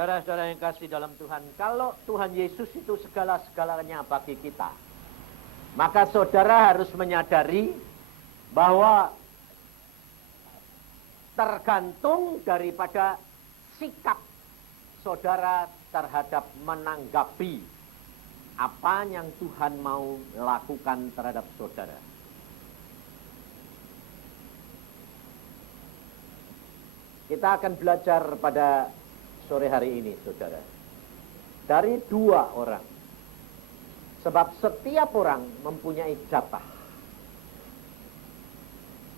Saudara-saudara yang kasih dalam Tuhan, kalau Tuhan Yesus itu segala-segalanya bagi kita, maka saudara harus menyadari bahwa tergantung daripada sikap saudara terhadap menanggapi apa yang Tuhan mau lakukan terhadap saudara. Kita akan belajar pada sore hari ini, saudara, dari dua orang. Sebab setiap orang mempunyai jatah.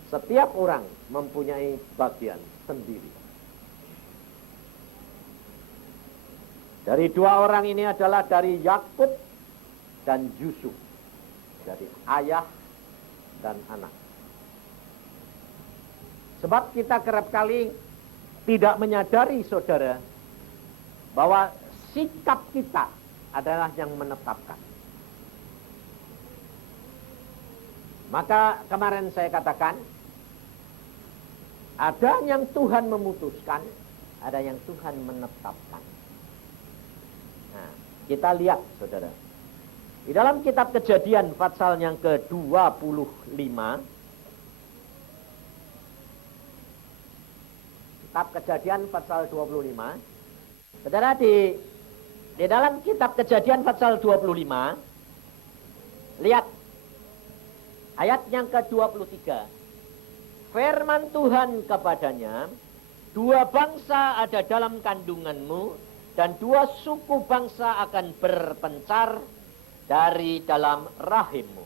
Setiap orang mempunyai bagian sendiri. Dari dua orang ini adalah dari Yakub dan Yusuf. Dari ayah dan anak. Sebab kita kerap kali tidak menyadari, saudara, bahwa sikap kita adalah yang menetapkan. Maka kemarin saya katakan, ada yang Tuhan memutuskan, ada yang Tuhan menetapkan. Nah, kita lihat, saudara. Di dalam kitab Kejadian pasal yang ke-25, kitab Kejadian pasal 25, saudara, di dalam kitab Kejadian pasal 25, lihat ayat yang ke-23. Firman Tuhan kepadanya, dua bangsa ada dalam kandunganmu, dan dua suku bangsa akan berpencar dari dalam rahimmu.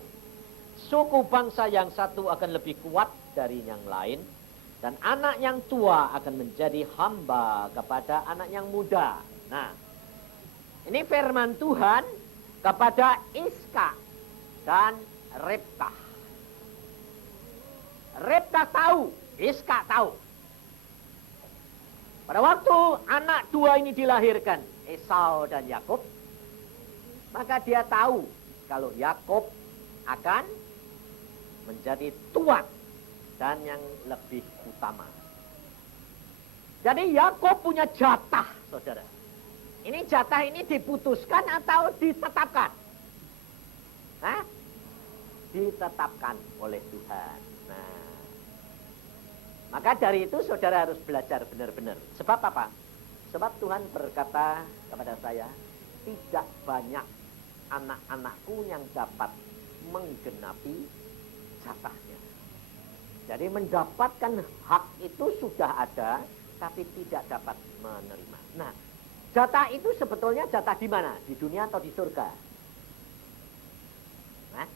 Suku bangsa yang satu akan lebih kuat dari yang lain, dan anak yang tua akan menjadi hamba kepada anak yang muda. Nah, ini firman Tuhan kepada Iska dan Ribkah. Ribkah tahu, Iska tahu. Pada waktu anak dua ini dilahirkan, Esau dan Yakub, maka dia tahu kalau Yakub akan menjadi tuan dan yang lebih utama. Jadi Yakub punya jatah, saudara. Ini jatah ini diputuskan atau ditetapkan? Hah? Ditetapkan oleh Tuhan. Nah, maka dari itu saudara harus belajar benar-benar. Sebab apa? Sebab Tuhan berkata kepada saya, tidak banyak anak-anakku yang dapat menggenapi jatahnya. Jadi mendapatkan hak itu sudah ada, tapi tidak dapat menerima. Nah, jatah itu sebetulnya jatah di mana? Di dunia atau di surga? Nah,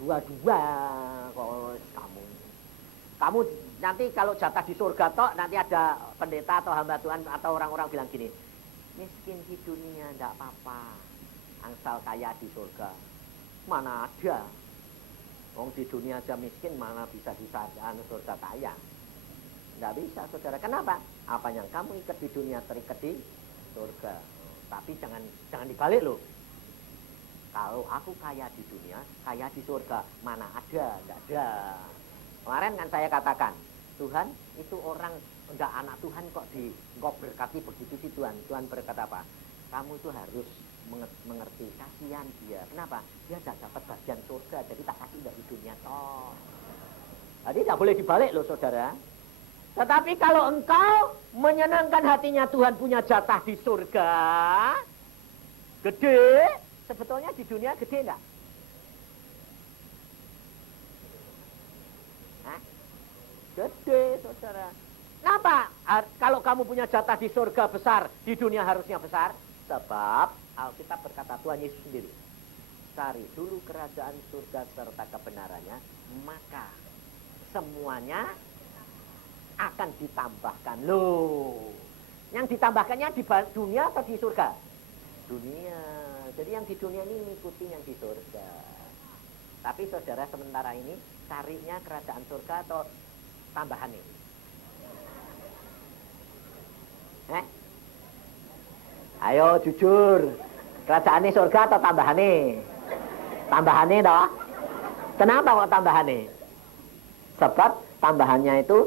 dua-dua kok kamu. Kamu nanti kalau jatah di surga toh, nanti ada pendeta atau hamba Tuhan atau orang-orang bilang gini, miskin di dunia tidak apa-apa, angsal kaya di surga. Mana ada? Wong di dunia aja miskin, mana bisa di surga kaya? Tidak bisa, saudara. Kenapa? Apa yang kamu ikat di dunia terikat di surga. Tapi jangan dibalik loh. Kalau aku kaya di dunia, kaya di surga, mana ada? Tidak ada. Kemarin kan saya katakan, Tuhan itu orang enggak anak Tuhan kok berkati begitu sih Tuhan. Tuhan berkata apa? Kamu tuh harus mengerti, kasihan dia. Kenapa? Dia tidak dapat bagian surga, jadi tak kasih dari dunia toh. Jadi tidak boleh dibalik loh, saudara. Tetapi kalau engkau menyenangkan hatinya Tuhan punya jatah di surga, gede, sebetulnya di dunia gede enggak? Hah? Gede, saudara. Kenapa? Kalau kamu punya jatah di surga besar, di dunia harusnya besar. Sebab Alkitab berkata, Tuhan Yesus sendiri, cari dulu kerajaan surga serta kebenarannya, maka semuanya akan ditambahkan. Loh, yang ditambahkannya di dunia atau di surga? Dunia. Jadi yang di dunia ini mengikuti yang di surga. Tapi saudara sementara ini carinya kerajaan surga atau tambahan ini? Ayo jujur, kerajaannya surga atau tambahannya? Tambahannya toh. Kenapa kok tambahannya? Sebab tambahannya itu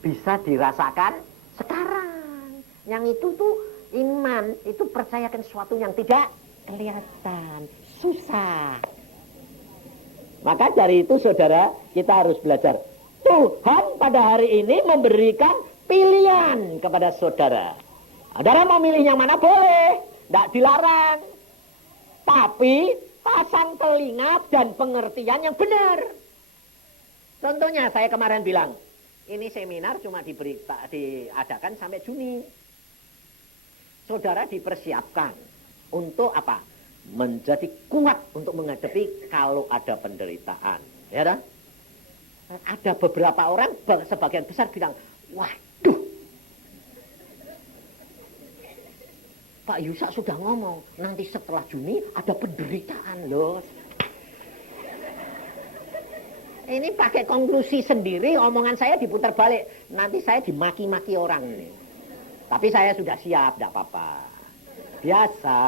bisa dirasakan sekarang. Yang itu tuh iman, itu percayakan sesuatu yang tidak kelihatan, susah. Maka dari itu saudara, kita harus belajar. Tuhan pada hari ini memberikan pilihan kepada saudara. Saudara mau milih yang mana boleh, tidak dilarang. Tapi pasang telinga dan pengertian yang benar. Contohnya saya kemarin bilang, ini seminar cuma diadakan sampai Juni. Saudara dipersiapkan untuk apa? Menjadi kuat untuk menghadapi kalau ada penderitaan. Ya kan? Ada beberapa orang, sebagian besar bilang, waduh, Pak Yusak sudah ngomong, nanti setelah Juni ada penderitaan loh. Ini pakai konklusi sendiri, omongan saya diputar balik. Nanti saya dimaki-maki orang ini. Tapi saya sudah siap, tidak apa-apa. Biasa.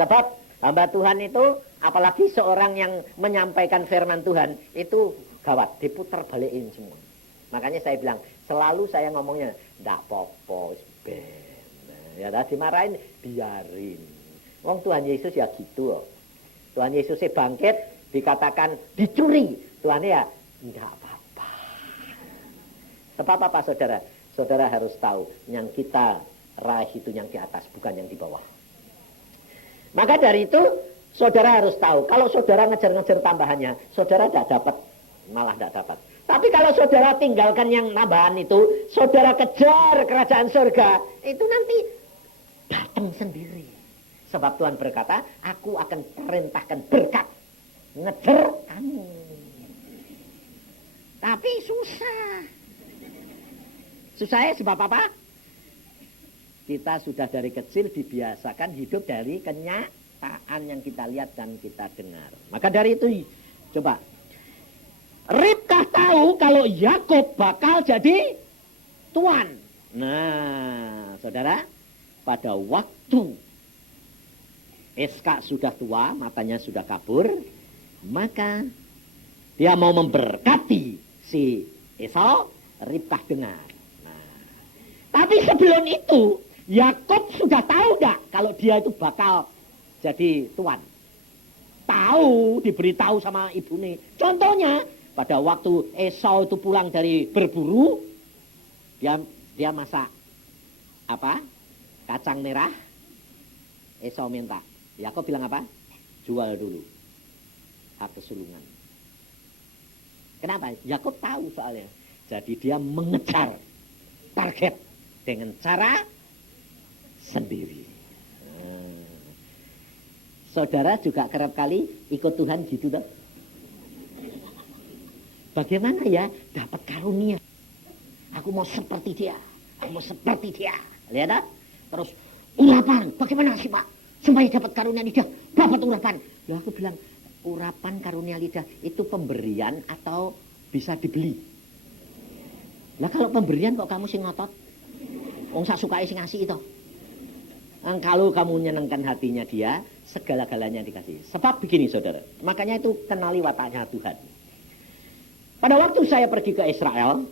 Sebab hamba Tuhan itu, apalagi seorang yang menyampaikan firman Tuhan, itu gawat, diputar balikin semua. Makanya saya bilang, selalu saya ngomongnya, tidak apa-apa, ya dimarahin, biarin. Wong Tuhan Yesus ya gitu. Tuhan Yesusnya bangkit, dikatakan dicuri. Tuhannya ya, tidak apa-apa. Sebab apa saudara? Saudara harus tahu, yang kita raih itu yang di atas, bukan yang di bawah. Maka dari itu, saudara harus tahu, kalau saudara ngejar-ngejar tambahannya, saudara tidak dapat, malah tidak dapat. Tapi kalau saudara tinggalkan yang tambahan itu, saudara kejar kerajaan surga, itu nanti datang sendiri. Sebab Tuhan berkata, aku akan perintahkan berkat, ngejar kamu. Tapi susah. Susahnya sebab apa? Kita sudah dari kecil dibiasakan hidup dari kenyataan yang kita lihat dan kita dengar. Maka dari itu, coba. Ribkah tahu kalau Yakub bakal jadi tuan. Nah, saudara, pada waktu Iskak sudah tua, matanya sudah kabur, maka dia mau memberkati si Esau, Ribkah dengar. Nah, tapi sebelum itu, Yakub sudah tahu enggak kalau dia itu bakal jadi tuan? Tahu, diberitahu sama ibunya. Contohnya, pada waktu Esau itu pulang dari berburu, dia masak apa? Kacang merah. Esau minta. Yakub bilang apa? Jual dulu hak kesulungan. Kenapa? Yakub tahu soalnya. Jadi dia mengejar target dengan cara sendiri. Saudara juga kerap kali ikut Tuhan gitu toh. Bagaimana ya dapat karunia? Aku mau seperti dia. Aku mau seperti dia. Lihat tak? Terus urapan. Bagaimana sih Pak? Supaya dapat karunia lidah. Dapat urapan. Loh aku bilang, urapan karunia lidah itu pemberian atau bisa dibeli? Lah kalau pemberian kok kamu sing ngotot? Wong sak sukai sing ngasih itu. Kalau kamu menyenangkan hatinya dia, segala-galanya dikasih. Sebab begini saudara. Makanya itu kenali wataknya Tuhan. Pada waktu saya pergi ke Israel,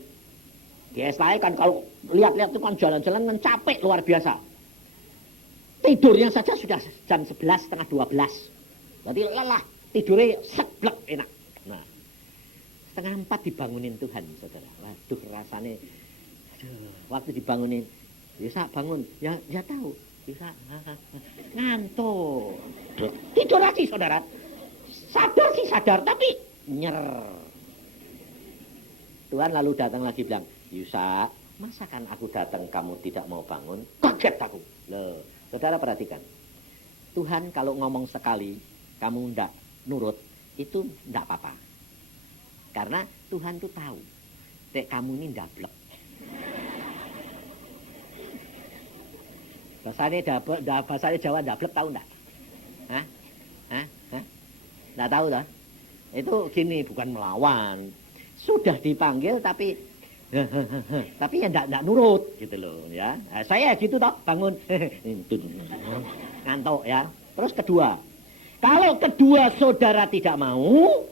di Israel kan kalau lihat-lihat itu kan jalan-jalan kan capek luar biasa. Tidurnya saja sudah jam 11, setengah 12. Berarti lelah, tidurnya seblek enak. Nah, setengah 4 dibangunin Tuhan, saudara. Waduh, rasanya, waktu dibangunin, bisa bangun, ya tahu, bisa ngantuk. Tidur lagi, saudara. Sadar sih sadar, tapi nyer. Tuhan lalu datang lagi bilang, Yusak, masakan aku datang kamu tidak mau bangun? Kaget aku. Loh, saudara perhatikan. Tuhan kalau ngomong sekali, kamu ndak nurut, itu ndak apa-apa. Karena Tuhan tuh tahu, kamu ini ndablek. Bahasanya Jawa ndablek tahu ndak? Hah? Ndak tahu toh? Itu gini, bukan melawan. Sudah dipanggil tapi ya enggak nurut gitu loh ya. Nah, saya gitu toh bangun ngantuk ya. Terus kedua, kalau kedua saudara tidak mau,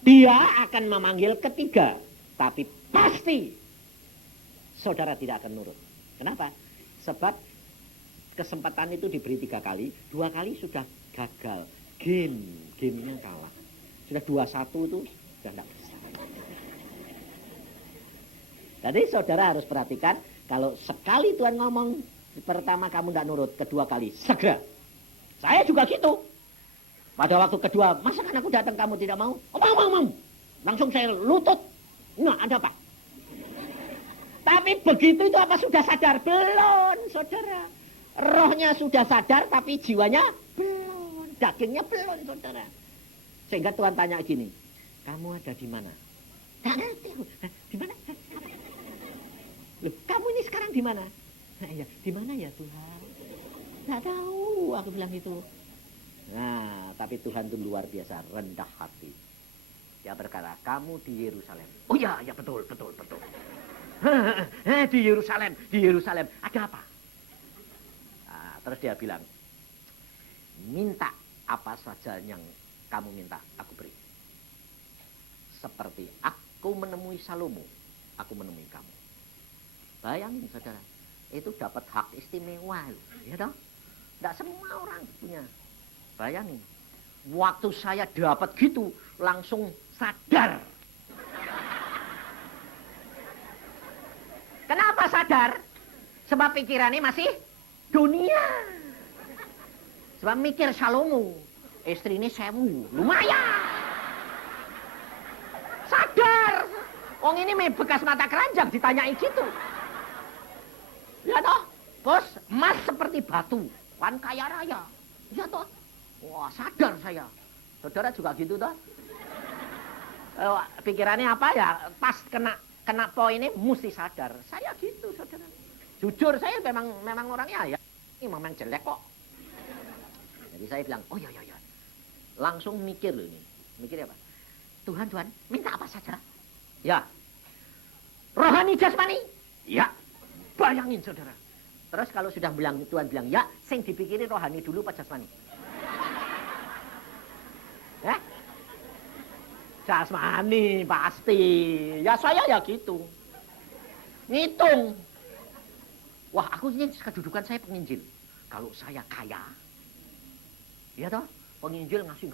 dia akan memanggil ketiga. Tapi pasti saudara tidak akan nurut. Kenapa? Sebab kesempatan itu diberi 3 kali, 2 kali sudah gagal. Gamenya kalah. Sudah 2-1 itu sudah tidak bisa. Jadi saudara harus perhatikan, kalau sekali Tuhan ngomong, pertama kamu tidak nurut, kedua kali segera. Saya juga gitu. Pada waktu kedua, masa kan aku datang kamu tidak mau? Oh, mau. Langsung saya lutut. Nah, ada apa? Tapi begitu itu apa sudah sadar? Belum, saudara. Rohnya sudah sadar, tapi jiwanya belum. Dagingnya belum, saudara. Sehingga Tuhan tanya gini, kamu ada di mana? Tidak ngerti. Di mana? Loh, kamu ini sekarang di mana? Nah, ya, di mana ya Tuhan? Tidak tahu, aku bilang gitu. Nah, tapi Tuhan itu luar biasa, rendah hati. Dia berkata, kamu di Yerusalem. Oh ya, betul. Di Yerusalem. Ada apa? Nah, terus dia bilang, minta apa saja yang kamu minta, aku beri. Seperti aku menemui Salomo, aku menemui kamu. Bayangin saudara, itu dapat hak istimewa, ya toh? Tidak semua orang punya. Bayangin, waktu saya dapat gitu, langsung sadar. Kenapa sadar? Sebab pikirannya masih dunia. Sebab mikir Salomo, istri ini 1000, lumayan. Sadar. Wong ini bekas mata keranjang ditanyai gitu. Ya toh, bos, emas seperti batu, kan kaya raya. Ya toh. Wah, sadar saya. Saudara juga gitu toh? Pikirannya apa ya? Pas kena poinnya mesti sadar. Saya gitu, saudara. Jujur saya memang orangnya ya. Ini memang jelek kok. Jadi saya bilang, oh ya. Langsung mikir loh ini. Mikir apa? Tuhan, minta apa saja? Ya. Rohani jasmani? Ya. Bayangin saudara. Terus kalau sudah Tuhan bilang ya, sing dipikirin rohani dulu apa jasmani? Jasmani pasti. Ya saya ya gitu. Ngitung. Wah, aku ini kedudukan saya penginjil. Kalau saya kaya, ya toh, penginjil ngasih.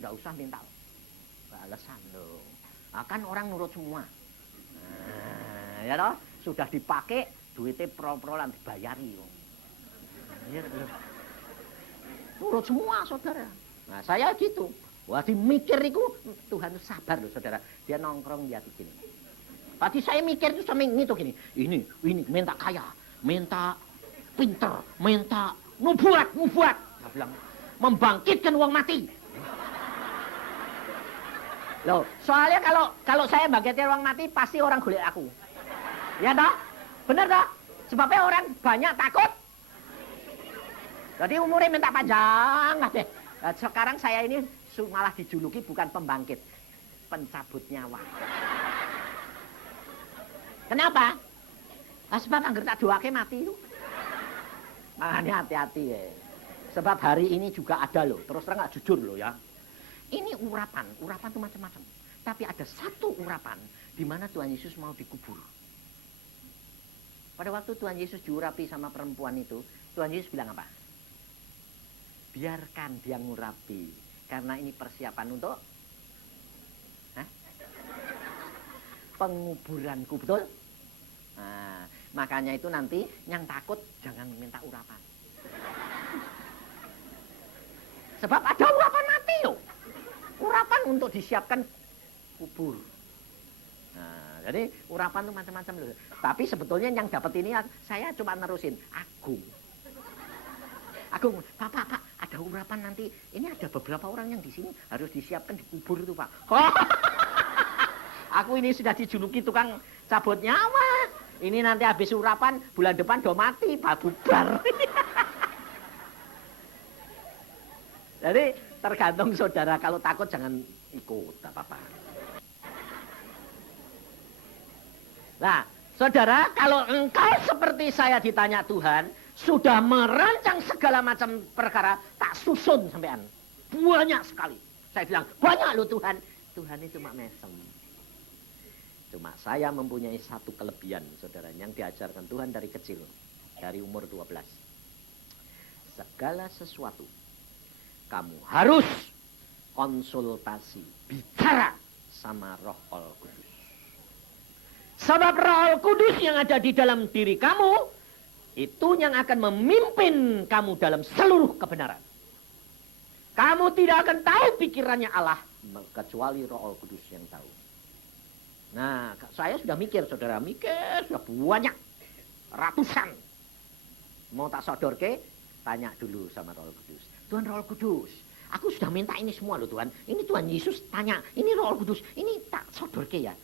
Nggak usah minta balasan loh. Kan orang nurut semua. Nah, ya toh, sudah dipakai, duitnya pro-prolan dibayari. Ya, nurut semua, saudara. Nah, saya gitu. Wah, dimikir itu Tuhan sabar loh, saudara. Dia nongkrong di hati gini. Tadi saya mikir itu sampai gitu gini. Ini minta kaya, minta pinter, minta nubuat. Saya bilang, membangkitkan uang mati. Loh, soalnya kalau saya bangkitkan uang mati, pasti orang golek aku. Ya toh? Bener toh? Sebabnya orang banyak takut. Jadi umurnya minta panjang deh. Nah, sekarang saya ini malah dijuluki bukan pembangkit, pencabut nyawa. Kenapa? Sebab anggar tak doake mati itu. Makanya hati-hati ya. Sebab hari ini juga ada loh, terus terang gak jujur loh ya. Ini urapan itu macam-macam. Tapi ada satu urapan di mana Tuhan Yesus mau dikubur. Pada waktu Tuhan Yesus diurapi sama perempuan itu, Tuhan Yesus bilang apa? Biarkan dia ngurapi, karena ini persiapan untuk penguburanku, betul? Nah, makanya itu nanti yang takut jangan minta urapan. Sebab ada urapan mati loh. Urapan untuk disiapkan kubur. Nah, jadi urapan itu macam-macam loh. Tapi sebetulnya yang dapat ini saya cuma nerusin Agung, Pak, ada urapan nanti. Ini ada beberapa orang yang di sini harus disiapkan di kubur itu, Pak. Aku ini sudah dijuluki tukang cabut nyawa. Ini nanti habis urapan, bulan depan do mati, bubar. Jadi tergantung saudara, kalau takut jangan ikut, tak apa-apa. Nah, saudara, kalau engkau seperti saya ditanya Tuhan, sudah merancang segala macam perkara, tak susun sampean. Banyak sekali. Saya bilang, banyak loh Tuhan. Tuhan itu mak mesem. Cuma saya mempunyai satu kelebihan, saudara, yang diajarkan Tuhan dari kecil, dari umur 12. Segala sesuatu kamu harus konsultasi, bicara sama Roh Kudus. Sebab Roh Kudus yang ada di dalam diri kamu, itu yang akan memimpin kamu dalam seluruh kebenaran. Kamu tidak akan tahu pikirannya Allah, kecuali Roh Kudus yang tahu. Nah, saya sudah mikir, saudara, sudah banyak, ratusan. Mau tak sodorke, tanya dulu sama Roh Kudus. Tuhan Roh Kudus, aku sudah minta ini semua loh Tuhan. Ini Tuhan Yesus tanya, ini Roh Kudus, ini tak sodorke ya.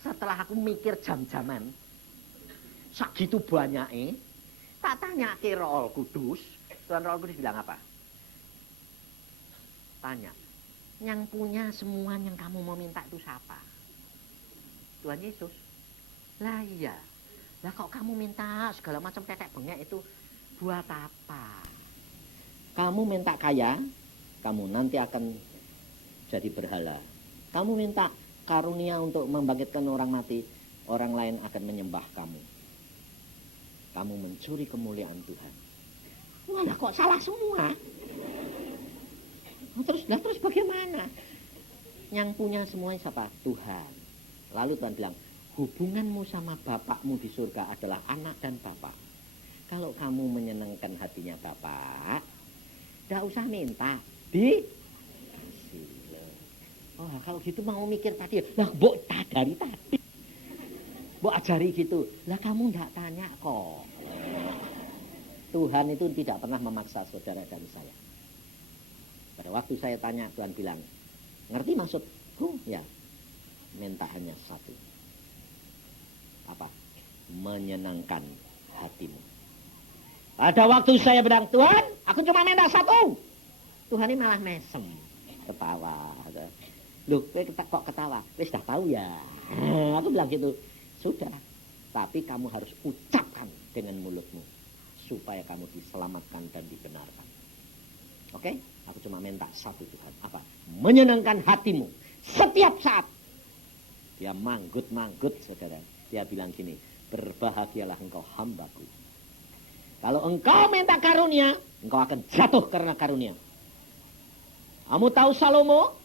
Setelah aku mikir jam-jaman, segitu banyaknya, tak tanya ke Roh Kudus. Tuhan Roh Kudus bilang apa? Tanya, yang punya semua yang kamu mau minta itu siapa? Tuhan Yesus. Lah iya. Lah kok kamu minta segala macam tetek bengek itu buat apa? Kamu minta kaya, kamu nanti akan jadi berhala. Kamu minta karunia untuk membangkitkan orang mati, orang lain akan menyembah kamu. Kamu mencuri kemuliaan Tuhan. Wah, kok salah semua? Terus bagaimana? Yang punya semuanya siapa? Tuhan. Lalu Tuhan bilang, hubunganmu sama bapakmu di surga adalah anak dan bapak. Kalau kamu menyenangkan hatinya bapak, tidak usah minta. Oh, kalau gitu mau mikir tadi, lah mbok dari tadi. Mbok ajari gitu. Lah kamu tidak tanya kok. Tuhan itu tidak pernah memaksa saudara dan saya. Pada waktu saya tanya, Tuhan bilang, ngerti maksudku? Ya. Minta hanya satu. Apa? Menyenangkan hatimu. Pada waktu saya bilang, Tuhan, aku cuma minta satu. Tuhan ini malah mesem, ketawa. Loh, kok ketawa? Wis dah tahu ya. Aku bilang gitu. Sudah. Tapi kamu harus ucapkan dengan mulutmu supaya kamu diselamatkan dan dibenarkan. Oke? Aku cuma minta satu Tuhan. Apa? Menyenangkan hatimu setiap saat. Dia manggut-manggut, saudara. Dia bilang gini, berbahagialah engkau hambaku. Kalau engkau minta karunia, engkau akan jatuh karena karunia. Kamu tahu Salomo?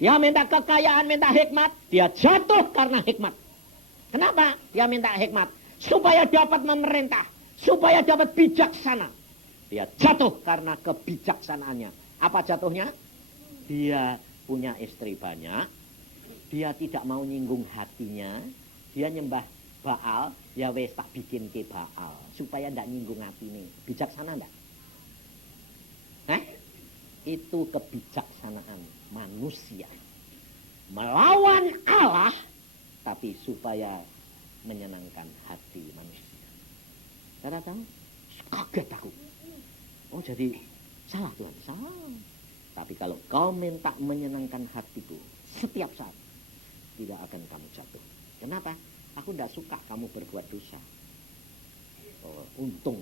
Dia minta kekayaan, minta hikmat. Dia jatuh karena hikmat. Kenapa? Dia minta hikmat. Supaya dapat memerintah. Supaya dapat bijaksana. Dia jatuh karena kebijaksanaannya. Apa jatuhnya? Dia punya istri banyak. Dia tidak mau nyinggung hatinya. Dia nyembah Baal. Ya wes tak bikin ke Baal. Supaya tidak nyinggung hati ini. Bijaksana enggak? Itu kebijaksanaan manusia. Melawan Allah. Tapi supaya menyenangkan hati manusia. Saudara tahu? Kaget aku. Oh jadi salah Tuhan. Salah. Tapi kalau kau minta menyenangkan hatiku setiap saat, tidak akan kamu jatuh. Kenapa? Aku tidak suka kamu berbuat dosa. Oh, untung.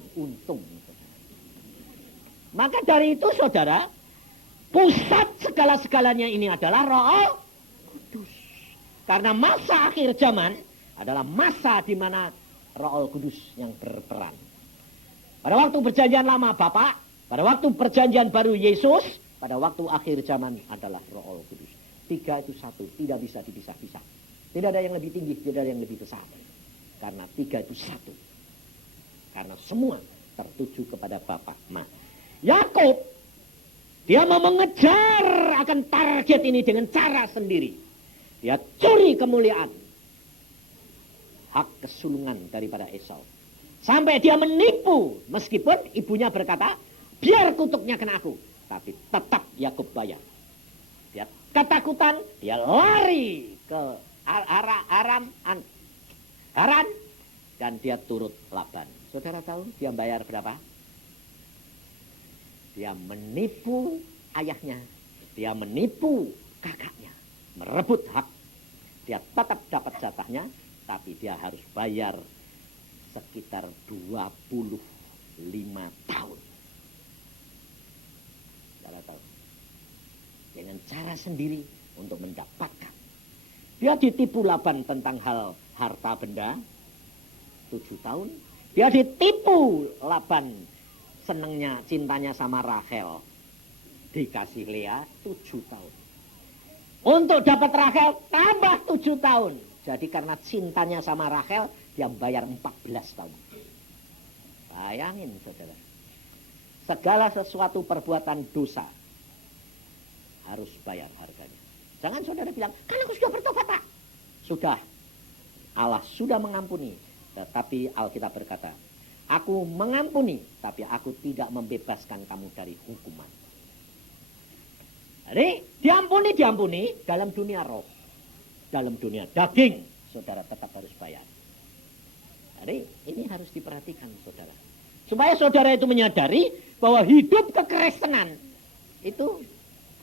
Maka dari itu saudara, pusat segala-segalanya ini adalah Roh Kudus. Karena masa akhir zaman adalah masa di mana Roh Kudus yang berperan. Pada waktu perjanjian lama Bapa, pada waktu perjanjian baru Yesus, pada waktu akhir zaman adalah Roh Kudus. Tiga itu satu, tidak bisa dipisah-pisah. Tidak ada yang lebih tinggi, tidak ada yang lebih besar. Karena tiga itu satu. Karena semua tertuju kepada Bapa. Nah, Yakub, dia mau mengejar akan target ini dengan cara sendiri. Dia curi kemuliaan. Hak kesulungan daripada Esau. Sampai dia menipu, meskipun ibunya berkata, biar kutuknya kena aku. Tapi tetap Yakub bayar. Dia ketakutan, dia lari ke Haran, dan dia turut Laban. Saudara tahu dia bayar berapa? Dia menipu ayahnya, dia menipu kakaknya, merebut hak. Dia tetap dapat jatahnya, tapi dia harus bayar sekitar 25 tahun. Saudara tahu? Dengan cara sendiri untuk mendapatkan. Dia ditipu Laban tentang hal harta benda 7 tahun. Dia ditipu Laban senengnya, cintanya sama Rachel. Dikasih Lea 7 tahun. Untuk dapat Rachel tambah 7 tahun. Jadi karena cintanya sama Rachel, dia bayar 14 tahun. Bayangin saudara. Segala sesuatu perbuatan dosa harus bayar harganya. Jangan saudara bilang, kan aku sudah bertobat Pak. Sudah. Allah sudah mengampuni. Tetapi Alkitab berkata, aku mengampuni, tapi aku tidak membebaskan kamu dari hukuman. Jadi diampuni dalam dunia roh. Dalam dunia daging, saudara tetap harus bayar. Jadi ini harus diperhatikan saudara. Supaya saudara itu menyadari bahwa hidup kekristenan itu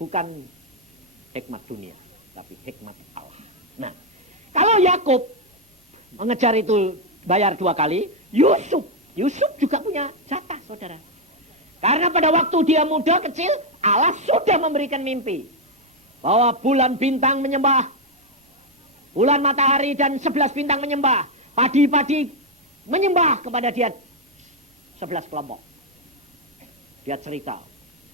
bukan hikmat dunia, tapi hikmat Allah. Nah, kalau Yakub mengejar itu bayar 2 kali, Yusuf juga punya jatah saudara. Karena pada waktu dia muda kecil, Allah sudah memberikan mimpi. Bahwa bulan bintang menyembah, bulan matahari dan 11 bintang menyembah, padi-padi menyembah kepada dia 11 kelompok. Dia cerita,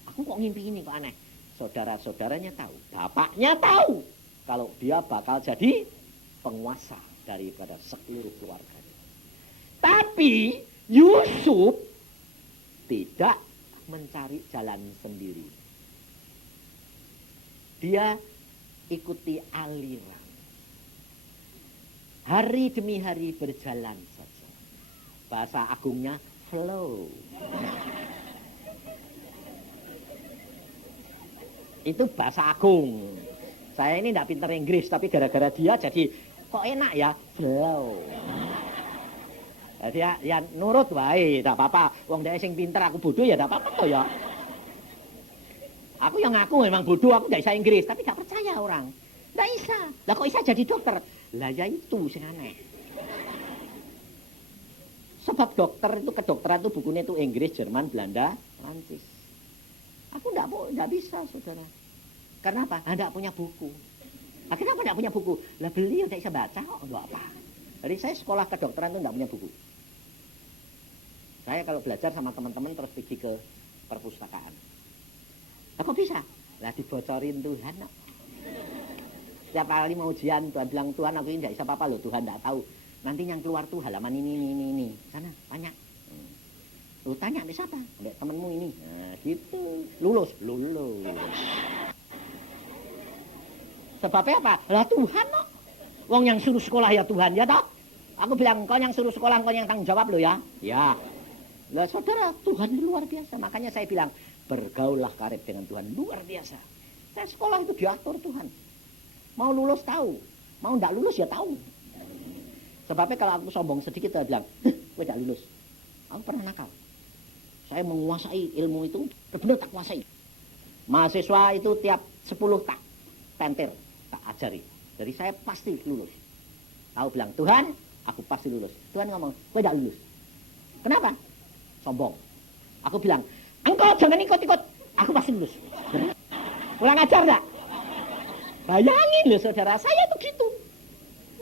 aku kok ngimpi ini kok aneh. Saudara-saudaranya tahu, bapaknya tahu, kalau dia bakal jadi penguasa daripada seluruh keluarganya. Tapi Yusuf tidak mencari jalan sendiri. Dia ikuti aliran. Hari demi hari berjalan saja. Bahasa agungnya flow. Itu bahasa agung. Saya ini tidak pintar Inggris, tapi gara-gara dia jadi kok enak ya, flow. Jadi ya nurut wae, tidak apa-apa. Wong dhek sing pinter, aku bodoh ya tidak apa-apa toh ya. Aku yang ngaku memang bodoh, aku tidak bisa Inggris, tapi tidak percaya orang. Tidak bisa. Lah kok bisa jadi dokter? Lah ya itu sing aneh. Sebab dokter itu, kedokteran itu bukunya itu Inggris, Jerman, Belanda, Prancis. Aku tidak bisa saudara. Karena apa? Tidak punya buku. Nah, kenapa tidak punya buku? Lah beliau tidak bisa baca kok. Enggak apa. Jadi saya sekolah kedokteran itu tidak punya buku. Saya kalau belajar sama teman-teman terus pergi ke perpustakaan. Nah, kok bisa? Lah dibocorin Tuhan. Setiap kali mau ujian Tuhan bilang, Tuhan aku ini tidak bisa apa-apa loh, Tuhan tidak tahu. Nanti yang keluar tuh halaman ini. Sana, tanya. Lu tanya sama siapa? Ada temenmu ini. Nah, gitu. Lulus. Sebabnya apa? Lah Tuhan kok. Wong yang suruh sekolah ya Tuhan ya toh. Aku bilang, kau yang suruh sekolah, kau yang tanggung jawab lo ya. Ya. Lah saudara, Tuhan itu luar biasa. Makanya saya bilang, bergaullah karib dengan Tuhan. Luar biasa. Saya sekolah itu diatur Tuhan. Mau lulus tahu. Mau tidak lulus ya tahu. Sebabnya kalau aku sombong sedikit, saya bilang, gue tidak lulus. Aku pernah nakal. Saya menguasai ilmu itu, benar-benar tak kuasai. Mahasiswa itu tiap 10 tak tentir, tak ajari. Jadi saya pasti lulus. Aku bilang, Tuhan, aku pasti lulus. Tuhan ngomong, gue tidak lulus. Kenapa? Sombong. Aku bilang, engkau jangan ikut-ikut, aku pasti lulus. Kurang ajar enggak? Bayangin loh saudara, saya begitu.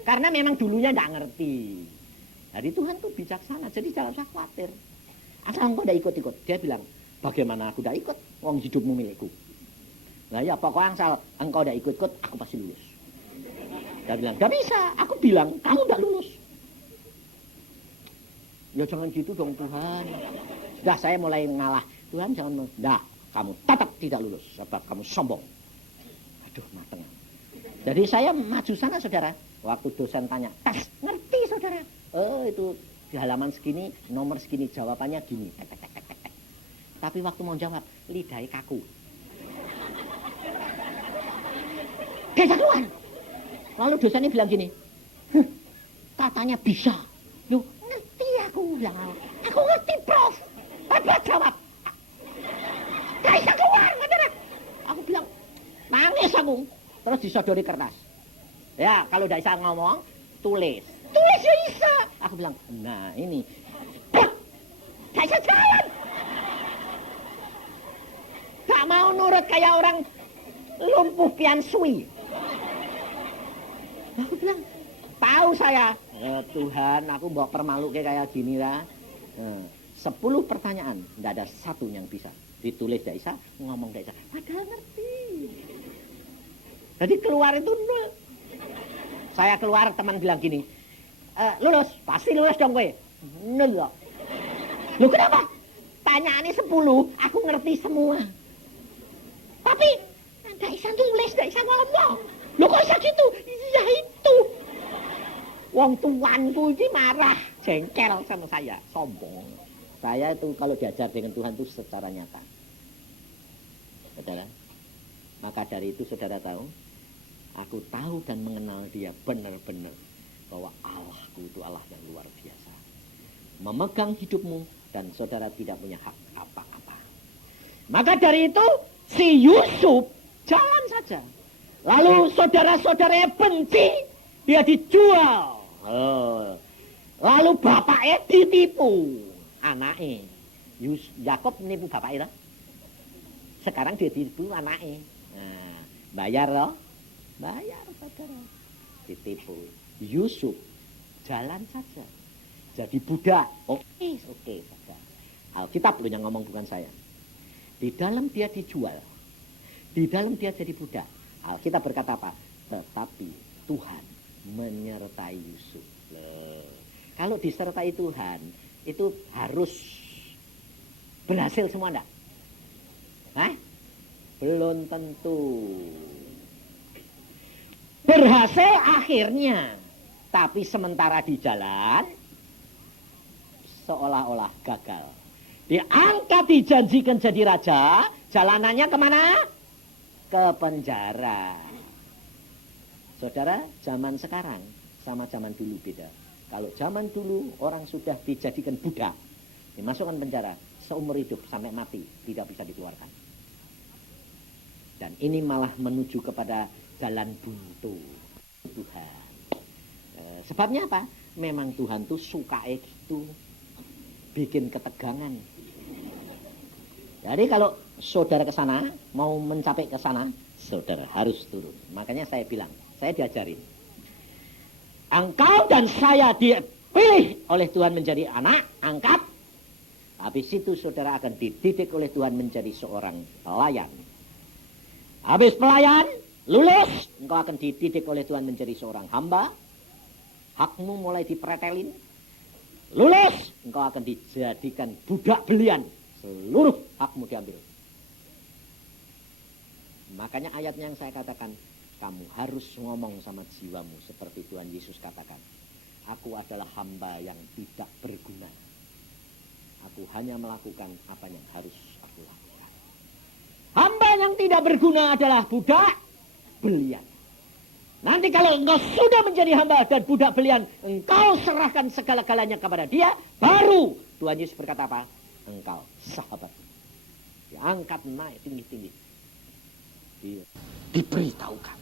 Karena memang dulunya tidak ngerti. Jadi Tuhan tuh bijaksana, jadi jangan usah khawatir. Asal engkau tidak ikut-ikut. Dia bilang, bagaimana aku tidak ikut? Wong hidupmu milikku. Nah ya pokoknya asal engkau tidak ikut-ikut, aku pasti lulus. Dia bilang, gak bisa. Aku bilang, kamu tidak lulus. Ya jangan gitu dong Tuhan. Sudah saya mulai ngalah. Tuhan jangan, nah kamu tetap tidak lulus. Sebab kamu sombong. Aduh mateng. Jadi saya maju sana saudara. Waktu dosen tanya, tes, ngerti saudara. Oh itu di halaman segini, nomor segini, jawabannya gini. Tek. Tapi waktu mau jawab, lidahnya kaku. Dia keluar. Lalu dosennya bilang gini, katanya bisa. Loh, ngerti aku bilang. Aku ngerti prof. Hebat jawab. Gak bisa keluar, saudara. Aku bilang, nangis aku. Terus disodori kertas. Ya, kalau tidak bisa ngomong, tulis. Tulis ya bisa. Aku bilang, nah ini. Gak bisa jalan. Gak mau nurut kayak orang lumpuh pian sui. Aku bilang, tahu saya. Tuhan, aku bawa permalu kayak gini lah. 10 pertanyaan, tidak ada satu yang bisa ditulis dari Isa, ngomong dari Isa. Padahal ngerti. Jadi keluar itu 0. Saya keluar, teman bilang gini, lulus, pasti lulus dong gue. 0 kok. Lu kenapa? Tanyaannya 10, aku ngerti semua. Tapi, nggak bisa tulis, nggak bisa ngomong. Lu kok bisa gitu? Iya itu. Wong tuanku ini marah, jengkel sama saya, sombong. Saya itu kalau diajar dengan Tuhan itu secara nyata. Saudara, maka dari itu saudara tahu, aku tahu dan mengenal dia benar-benar bahwa Allahku itu Allah yang luar biasa. Memegang hidupmu dan saudara tidak punya hak apa-apa. Maka dari itu si Yusuf jalan saja. Lalu saudara-saudaranya benci, dia dijual. Lalu bapaknya ditipu, anaknya. Yakob menipu bapaknya. Sekarang dia ditipu anaknya. Nah, bayar loh, bayar saudara. Ditipu. Yusuf jalan saja. Jadi budak. Oke, saudara. Alkitab loh yang ngomong, bukan saya. Di dalam dia dijual, di dalam dia jadi budak. Alkitab berkata apa? Tetapi Tuhan menyertai Yusuf. Kalau disertai Tuhan, itu harus berhasil semua enggak? Hah? Belum tentu. Berhasil akhirnya, tapi sementara di jalan seolah-olah gagal. Diangkat, dijanjikan jadi raja, jalanannya kemana? Ke penjara. Saudara, zaman sekarang sama zaman dulu beda. Kalau zaman dulu orang sudah dijadikan budak, dimasukkan penjara, seumur hidup sampai mati tidak bisa dikeluarkan. Dan ini malah menuju kepada jalan buntu Tuhan. Sebabnya apa? Memang Tuhan tuh suka gitu, bikin ketegangan. Jadi kalau saudara ke sana, mau mencapai ke sana, saudara harus turun. Makanya saya bilang, saya diajarin. Engkau dan saya dipilih oleh Tuhan menjadi anak, angkat. Habis itu saudara akan dididik oleh Tuhan menjadi seorang pelayan. Habis pelayan, lulus, engkau akan dididik oleh Tuhan menjadi seorang hamba. Hakmu mulai dipretelin. Lulus, engkau akan dijadikan budak belian. Seluruh hakmu diambil. Makanya ayatnya yang saya katakan, kamu harus ngomong sama jiwamu seperti Tuhan Yesus katakan. Aku adalah hamba yang tidak berguna. Aku hanya melakukan apa yang harus aku lakukan. Hamba yang tidak berguna adalah budak belian. Nanti kalau engkau sudah menjadi hamba dan budak belian, engkau serahkan segala-galanya kepada dia, baru Tuhan Yesus berkata apa? Engkau sahabat. Diangkat naik tinggi-tinggi. Diberitahukan.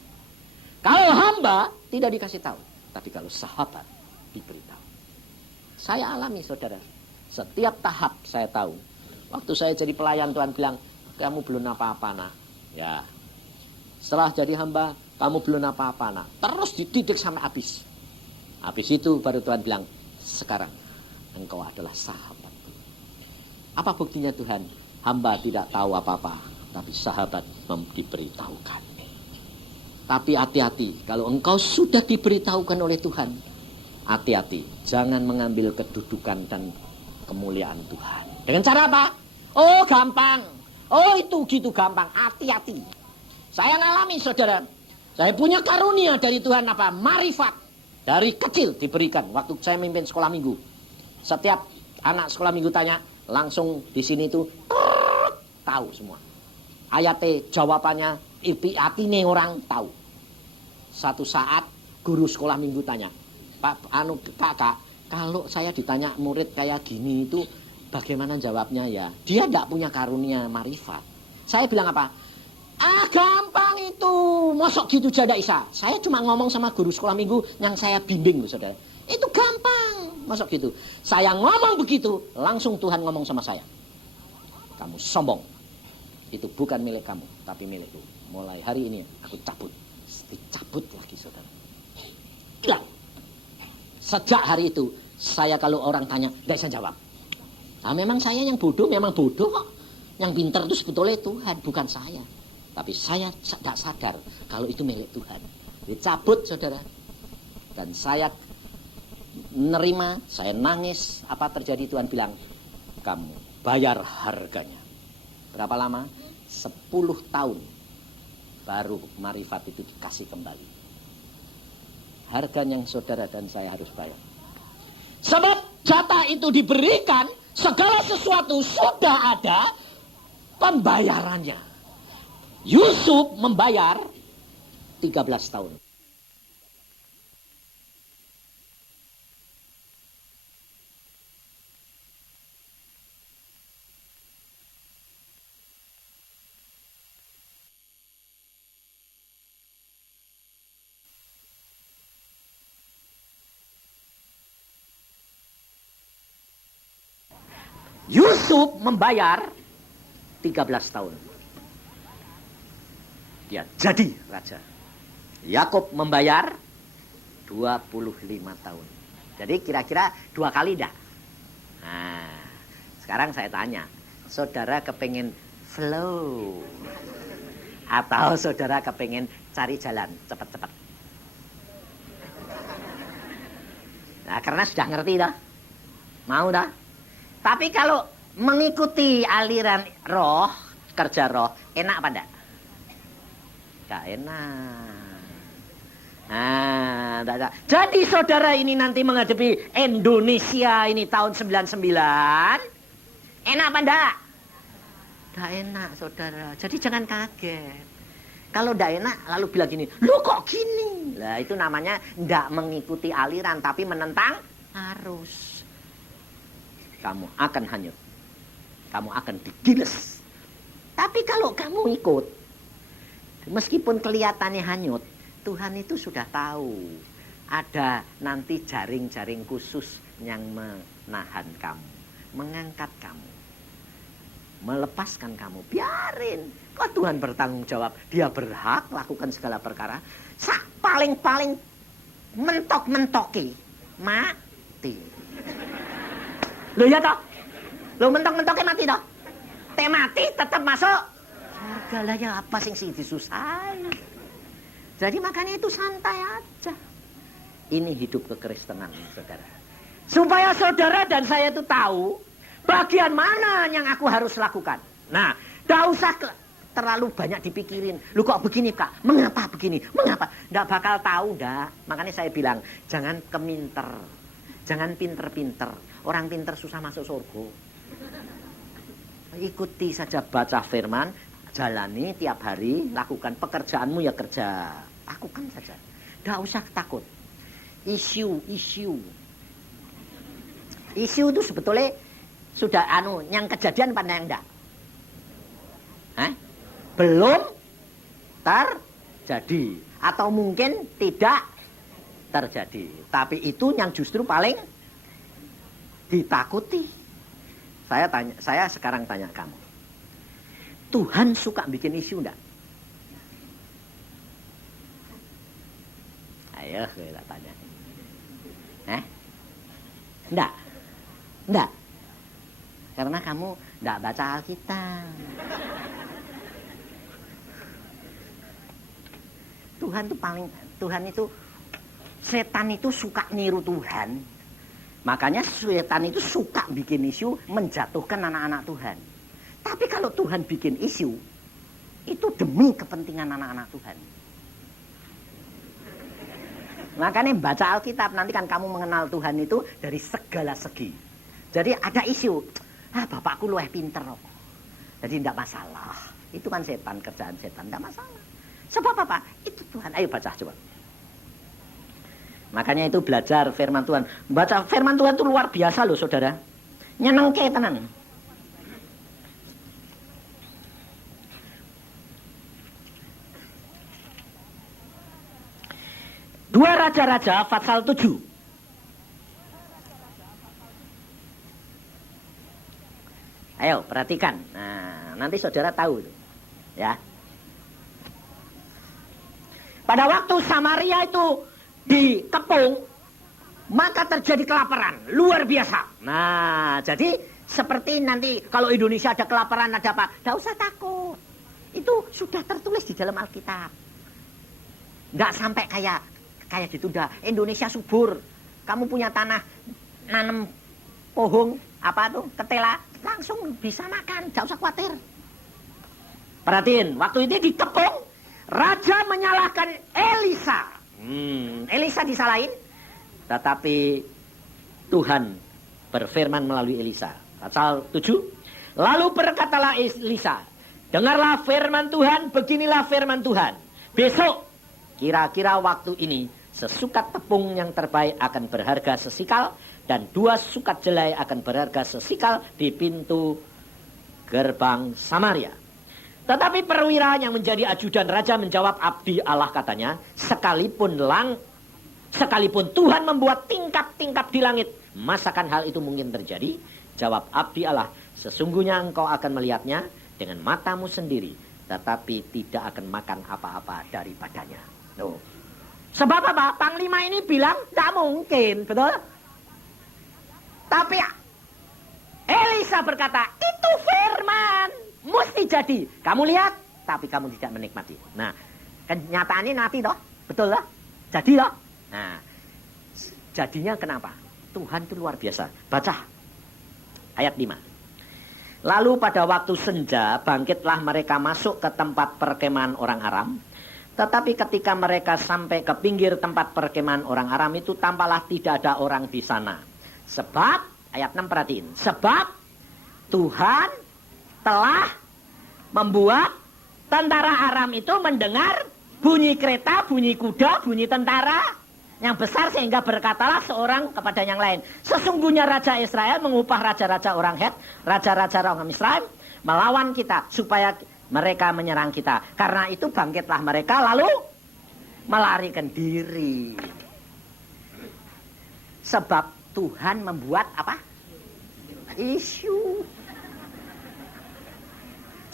Kalau hamba tidak dikasih tahu, tapi kalau sahabat diberitahu. Saya alami saudara, setiap tahap saya tahu. Waktu saya jadi pelayan Tuhan bilang, kamu belum apa-apa nak. Ya, setelah jadi hamba, kamu belum apa-apa nak. Terus dididik sampai habis. Habis itu baru Tuhan bilang, sekarang engkau adalah sahabat. Apa buktinya Tuhan? Hamba tidak tahu apa-apa, tapi sahabat diberitahukan. Tapi hati-hati, kalau engkau sudah diberitahukan oleh Tuhan, hati-hati, jangan mengambil kedudukan dan kemuliaan Tuhan. Dengan cara apa? Oh gampang, oh itu gitu gampang, hati-hati. Saya ngalami saudara, saya punya karunia dari Tuhan apa? Marifat. Dari kecil diberikan, waktu saya memimpin sekolah minggu. Setiap anak sekolah minggu tanya, langsung di sini tuh tahu semua. Ayatnya, jawabannya, hati orang tahu. Satu saat guru sekolah minggu tanya, kakak, kalau saya ditanya murid kayak gini itu bagaimana jawabnya ya? Dia tidak punya karunia marifat. Saya bilang apa? Gampang itu, mosok gitu jada Isa. Saya cuma ngomong sama guru sekolah minggu yang saya bimbing loh saudara. Itu gampang, mosok gitu. Saya ngomong begitu, langsung Tuhan ngomong sama saya. Kamu sombong. Itu bukan milik kamu, tapi milikku. Mulai hari ini aku cabut. Dicabut lagi saudara. hilang. Sejak hari itu, saya kalau orang tanya, tidak bisa jawab. Nah, memang saya yang bodoh, memang bodoh kok. Yang pintar itu sebetulnya Tuhan, bukan saya. Tapi saya tidak sadar kalau itu milik Tuhan. Dicabut, saudara. Dan saya menerima, saya nangis. Apa terjadi? Tuhan bilang, kamu bayar harganya. Berapa lama? 10 tahun. Baru marifat itu dikasih kembali. Harganya yang saudara dan saya harus bayar. Sebab jatah itu diberikan, segala sesuatu sudah ada pembayarannya. Yusuf membayar 13 tahun. Yusuf membayar 13 tahun. Dia jadi raja. Yakub membayar 25 tahun. Jadi kira-kira 2 kali dah. Nah, sekarang saya tanya, saudara kepengen flow atau saudara kepengen cari jalan cepat-cepat? Nah, karena sudah ngerti dah. Mau dah? Tapi kalau mengikuti aliran roh, kerja roh, enak apa enggak? Enggak enak. Nah, enggak. Jadi saudara ini nanti menghadapi Indonesia ini tahun 99, enak apa enggak? Enggak enak, saudara. Jadi jangan kaget. Kalau enggak enak lalu bilang gini, "Lu kok gini?" Lah itu namanya enggak mengikuti aliran tapi menentang arus. Kamu akan hanyut. Kamu akan digiles. Tapi kalau kamu ikut, meskipun kelihatannya hanyut, Tuhan itu sudah tahu. Ada nanti jaring-jaring khusus yang menahan kamu. Mengangkat kamu. Melepaskan kamu. Biarin. Kok Tuhan bertanggung jawab. Dia berhak lakukan segala perkara. Paling-paling mentok-mentoki. Mati. Loh ya toh? Loh mentok-mentoknya mati toh? Teh mati tetap masuk surga lah, ya apa sing disusai. Jadi makanya itu santai aja. Ini hidup kekristenan, saudara. Supaya saudara dan saya itu tahu bagian mana yang aku harus lakukan. Nah, tidak usah terlalu banyak dipikirin. Lu kok begini kak? Mengapa begini? Mengapa? Tidak bakal tahu dah. Makanya saya bilang jangan keminter, jangan pinter-pinter. Orang pinter susah masuk surga. Ikuti saja baca firman, jalani tiap hari, lakukan pekerjaanmu ya kerja. Lakukan saja. Tidak usah takut. Isu itu sebetulnya sudah yang kejadian pada yang enggak. Belum terjadi. Atau mungkin tidak terjadi. Tapi itu yang justru paling ditakuti. Saya sekarang tanya kamu. Tuhan suka bikin isu enggak? Ayo kita tanya. Enggak. Enggak. Karena kamu enggak baca Alkitab. Tuhan itu setan itu suka niru Tuhan. Makanya setan itu suka bikin isu menjatuhkan anak-anak Tuhan. Tapi kalau Tuhan bikin isu, itu demi kepentingan anak-anak Tuhan. Makanya baca Alkitab, nanti kan kamu mengenal Tuhan itu dari segala segi. Jadi ada isu, bapakku luwih pinter kok. Jadi tidak masalah. Itu kan setan, kerjaan setan, tidak masalah. Sebab apa? Itu Tuhan. Ayo baca coba. Makanya itu belajar firman Tuhan. Baca firman Tuhan itu luar biasa loh saudara. Nyenengke tenan. Dua Raja-Raja pasal 7. Ayo perhatikan. Nah, nanti saudara tahu itu. Ya. Pada waktu Samaria itu dikepung, maka terjadi kelaparan luar biasa. Nah, jadi seperti nanti kalau Indonesia ada kelaparan, ada apa, tidak usah takut. Itu sudah tertulis di dalam Alkitab. Nggak sampai kayak gitu dah. Indonesia subur. Kamu punya tanah, nanam pohon, apa tuh, ketela, langsung bisa makan, tidak usah khawatir. Perhatiin, waktu itu dikepung, raja menyalahkan Elisa. Elisa disalahin, tetapi Tuhan berfirman melalui Elisa. Pasal 7. Lalu berkatalah Elisa, dengarlah firman Tuhan, beginilah firman Tuhan. Besok, kira-kira waktu ini, sesukat tepung yang terbaik akan berharga sesikal, dan 2 sukat jelai akan berharga sesikal di pintu gerbang Samaria. Tetapi perwira yang menjadi ajudan raja menjawab, abdi Allah katanya, sekalipun Tuhan membuat tingkap-tingkap di langit, masakan hal itu mungkin terjadi? Jawab abdi Allah, sesungguhnya engkau akan melihatnya dengan matamu sendiri, tetapi tidak akan makan apa-apa daripadanya. Loh. Sebab apa? Panglima ini bilang tidak mungkin, betul? Tapi Elisa berkata, itu firman, mesti jadi. Kamu lihat, tapi kamu tidak menikmati. Nah, kenyataannya nanti toh, betul lah, jadi toh. Nah, jadinya kenapa? Tuhan itu luar biasa. Baca ayat 5. Lalu pada waktu senja, bangkitlah mereka masuk ke tempat perkemahan orang Aram. Tetapi ketika mereka sampai ke pinggir tempat perkemahan orang Aram itu, tampaklah tidak ada orang di sana. Sebab, ayat 6 perhatiin. Sebab Tuhan telah membuat tentara Aram itu mendengar bunyi kereta, bunyi kuda, bunyi tentara yang besar, sehingga berkatalah seorang kepada yang lain, sesungguhnya Raja Israel mengupah raja-raja orang Het, raja-raja orang Israel melawan kita supaya mereka menyerang kita. Karena itu bangkitlah mereka lalu melarikan diri. Sebab Tuhan membuat apa? Isu.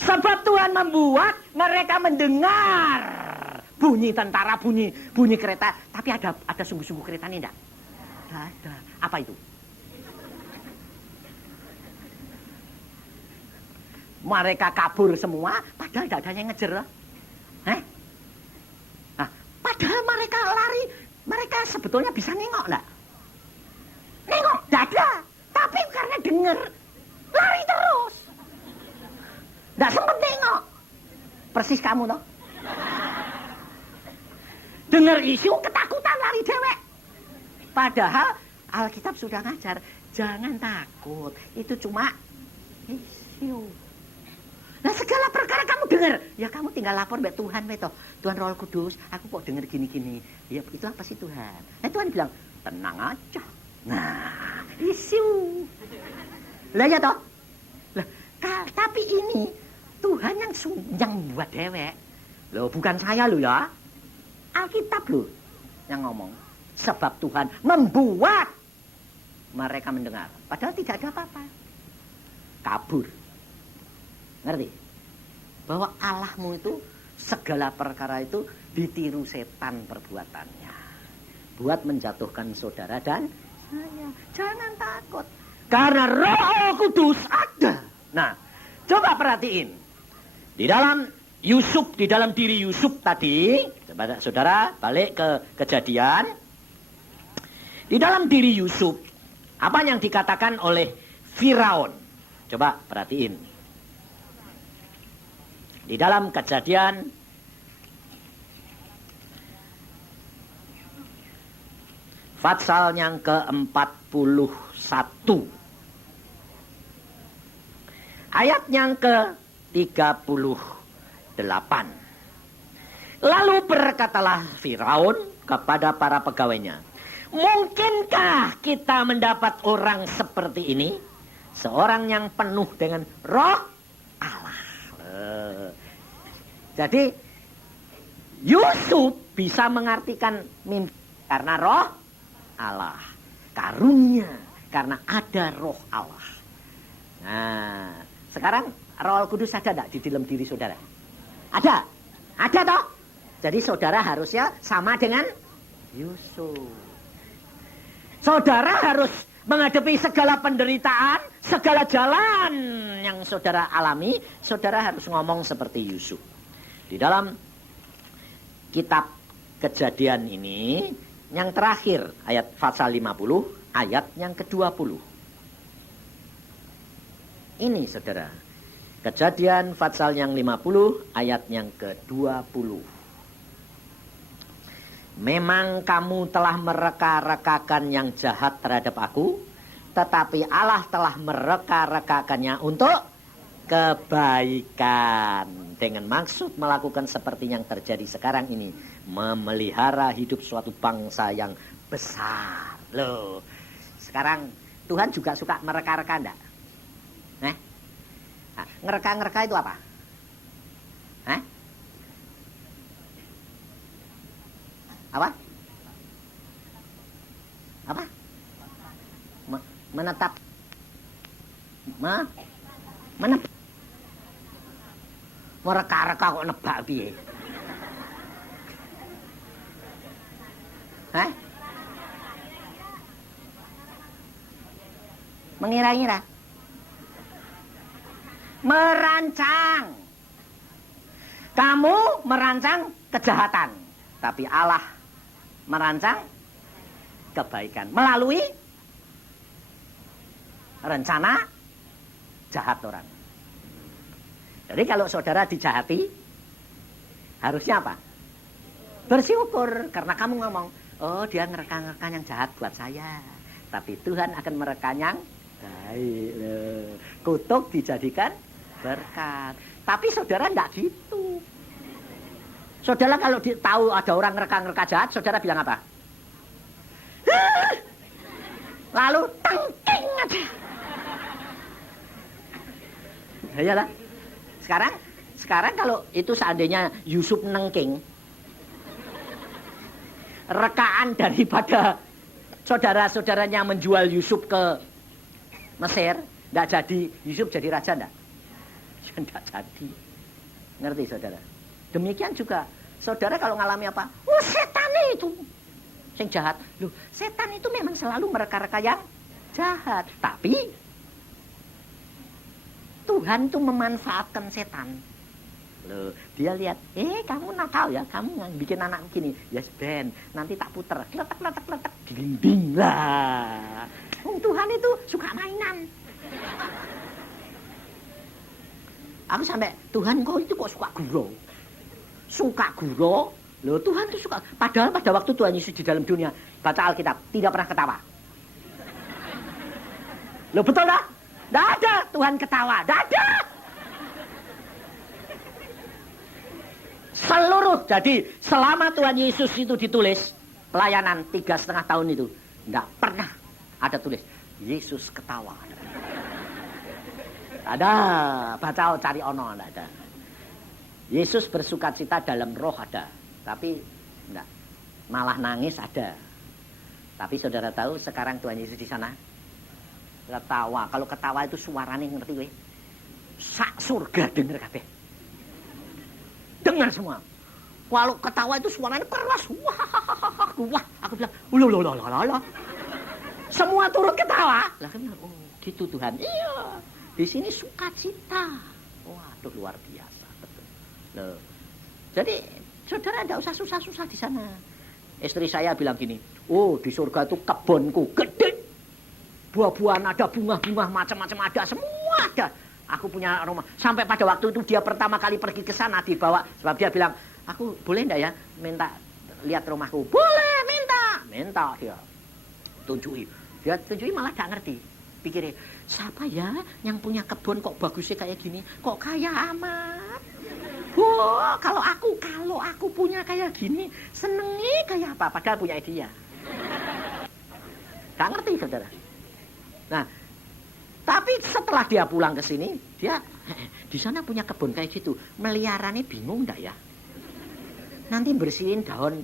Sebab Tuhan membuat mereka mendengar bunyi tentara, bunyi kereta. Tapi ada sungguh-sungguh kereta ini enggak? Ada. Apa itu? Mereka kabur semua, padahal tidak ada yang ngejar. Nah, padahal mereka lari, mereka sebetulnya bisa nengok enggak? Nengok, tidak ada. Tapi karena dengar, lari terus. Tidak sempat nengok. Persis kamu toh. Dengar isu, ketakutan, lari dewek. Padahal Alkitab sudah ngajar, jangan takut. Itu cuma isu. Nah, segala perkara kamu dengar, ya kamu tinggal lapor mbak Tuhan, beto. Tuhan Roh Kudus, aku kok dengar gini-gini. Ya itu apa sih Tuhan? Nah, Tuhan bilang, tenang aja. Nah, isu. Lah ya toh. Lah, tapi ini Tuhan yang buat dewek. Loh, bukan saya loh ya. Alkitab loh yang ngomong. Sebab Tuhan membuat mereka mendengar. Padahal tidak ada apa-apa. Kabur. Ngerti? Bahwa Allahmu itu segala perkara itu ditiru setan perbuatannya. Buat menjatuhkan saudara dan saya. Jangan takut. Karena Roh Kudus ada. Nah, coba perhatiin. Di dalam Yusuf, di dalam diri Yusuf tadi, saudara balik ke Kejadian. Di dalam diri Yusuf, apa yang dikatakan oleh Firaun? Coba perhatiin. Di dalam Kejadian pasal yang ke-41, ayat yang ke-38. Lalu berkatalah Firaun kepada para pegawainya, mungkinkah kita mendapat orang seperti ini? Seorang yang penuh dengan roh Allah. Jadi Yusuf bisa mengartikan mimpi karena roh Allah. Karunia karena ada roh Allah. Nah, sekarang Roh Kudus ada enggak di dalam diri saudara? Ada. Ada toh? Jadi saudara harusnya sama dengan Yusuf. Saudara harus menghadapi segala penderitaan, segala jalan yang saudara alami, saudara harus ngomong seperti Yusuf. Di dalam kitab Kejadian ini, yang terakhir, ayat pasal 50, ayat yang ke-20. Ini saudara, Kejadian pasal yang 50, ayat yang ke-20. Memang kamu telah mereka-rekakan yang jahat terhadap aku, tetapi Allah telah mereka-rekakannya untuk kebaikan. Dengan maksud melakukan seperti yang terjadi sekarang ini, memelihara hidup suatu bangsa yang besar. Loh, sekarang Tuhan juga suka mereka-reka enggak? Nah, ngereka-ngereka itu apa? Apa? Apa? Menetap. Menetap. Mereka-reka kok nebak piye? Mengira-ngira. Merancang. Kamu merancang kejahatan, tapi Allah merancang kebaikan melalui rencana jahat orang. Jadi kalau saudara dijahati, harusnya apa? Bersyukur, karena kamu ngomong, oh dia ngereka-ngereka yang jahat buat saya, tapi Tuhan akan merekam yang baik. Kutuk dijadikan berkat. Tapi saudara enggak gitu. Saudara kalau tahu ada orang ngereka-ngereka jahat, saudara bilang apa? Lalu tengking aja. Iyalah. Sekarang kalau itu seandainya Yusuf nengking, rekaan daripada saudara-saudaranya menjual Yusuf ke Mesir, enggak jadi, Yusuf jadi raja enggak? Enggak jadi. Ngerti saudara? Demikian juga saudara kalau ngalami apa? Oh setan itu yang jahat. Loh, setan itu memang selalu mereka-reka yang jahat. Tapi Tuhan itu memanfaatkan setan. Loh, dia lihat, kamu nakal ya, kamu yang bikin anak gini. Yes Ben, nanti tak puter, letak, dinding lah. Tuhan itu suka mainan. Aku sampai, Tuhan kok itu kok suka gurau. Suka gurau. Loh, Tuhan itu suka. Padahal pada waktu Tuhan Yesus di dalam dunia, baca Alkitab, tidak pernah ketawa. Loh, betul dah? Tidak ada Tuhan ketawa, tidak ada. Seluruh, jadi selama Tuhan Yesus itu ditulis, pelayanan 3,5 tahun itu, tidak pernah ada tulis, Yesus ketawa. Ada, baca cari ono, tidak ada. Yesus bersukacita dalam roh ada, tapi enggak. Malah nangis ada. Tapi saudara tahu sekarang Tuhan Yesus di sana ketawa. Kalau ketawa itu suaranya ngerti weh. Sak surga denger kabeh. Dengar semua. Kalau ketawa itu suaranya keras. Wah, aku bilang, loh. Semua turut ketawa. Lah kan, oh, gitu Tuhan. Iya. Di sini sukacita. Waduh, luar biasa, betul. Loh. Jadi, saudara enggak usah susah-susah di sana. Istri saya bilang gini, oh, di surga itu kebunku gede. Buah-buahan ada, bunga-bunga macam-macam ada, semua ada. Aku punya rumah. Sampai pada waktu itu dia pertama kali pergi ke sana dibawa, sebab dia bilang, aku boleh enggak ya minta lihat rumahku? Boleh, minta dia. Tunjui. Dia tunjui malah enggak ngerti. Pikirnya, siapa ya yang punya kebun kok bagusnya kayak gini? Kok kaya amat? Wah, kalau aku punya kayak gini, senengnya kayak apa? Padahal punya dia. Enggak ngerti, saudara. Nah, tapi setelah dia pulang ke sini, dia di sana punya kebun kayak gitu. Meliharanya bingung enggak ya? Nanti bersihin daun